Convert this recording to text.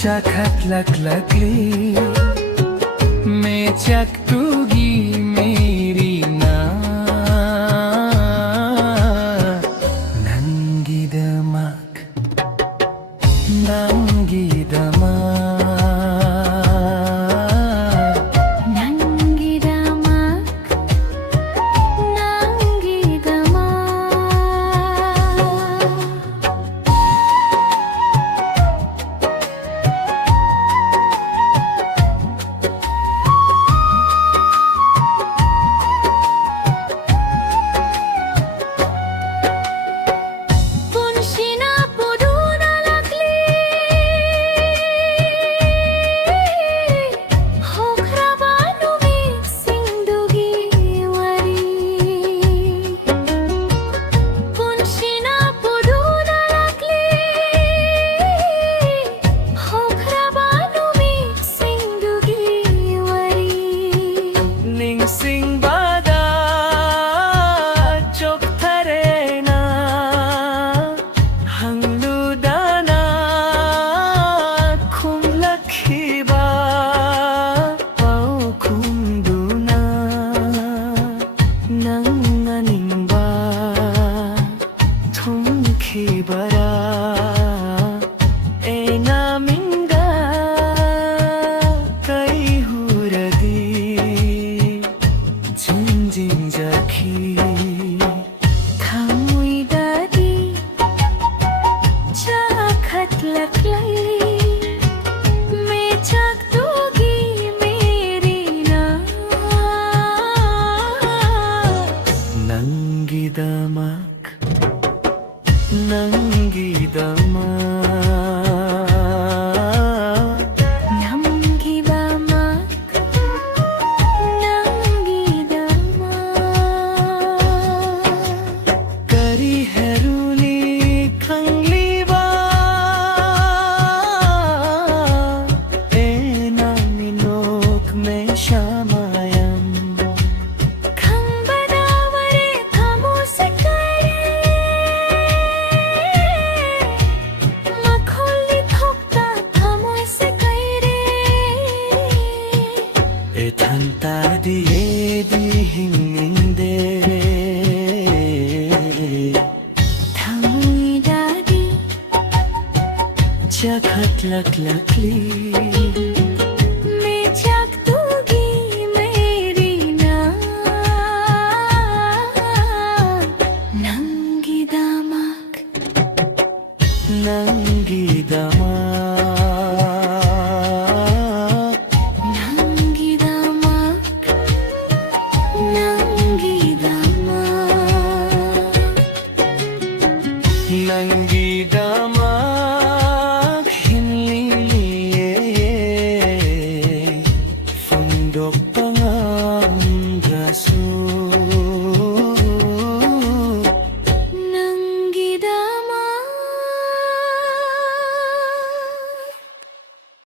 Chakat lak lakli मैं चक दूंगी मेरी ना नंगी दमक नंगी दमक नंगी दमक नंगी दमक नंगी दमक नंगी दमक नंगी दमक करी है रूली खंगली बा ए नामी नोक में शामायम Tanta di hinginde Thamui dadi Chakat lak lakli मैं चक दूंगी मेरी ना नंगी दमक नंगी दमक नंगी दमक नंगी दमक नंगी दमक